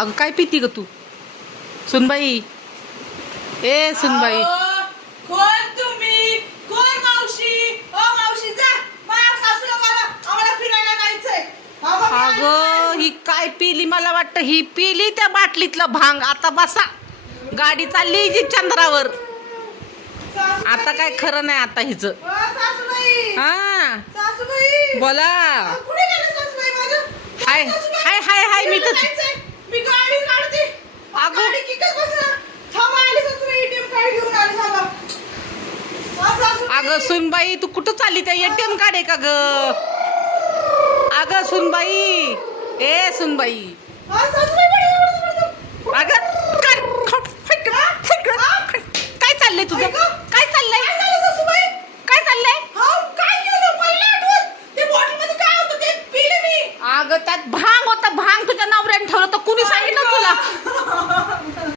अगं काय पिती ग तू सुनबाई? ए सुनबाई, कोण तुम्ही? कोण मावशी? ओ मावशी जा, माझ्या सासूला मला आम्हाला फिरायला जायचंय. अगं ही काय पिली? मला वाटतं ही पिली त्या बाटलीतलं भांग. आता बसा, गाडी चालली जी चंद्रावर. आता काय खरं नाही आता हिचं. सासूबाई, हा सासूबाई बोला. कुठे गेले सासूबाई माझं? हाय हाय हाय हाय मी तर मी गाडी काढते. अगं. गाडी किकच बसला. थांबा आली सासूबाई, एटीएम कार्ड घेऊन आली. थांबा. अगं सुनबाई तू कुठं चालली? त्या एटीएम कार्ड आहे का ग? अगं सुनबाई, ए सुनबाई, अगं काय चाललंय तुझं? काय चाललंय? काय चाललंय? अगं त्यात भांग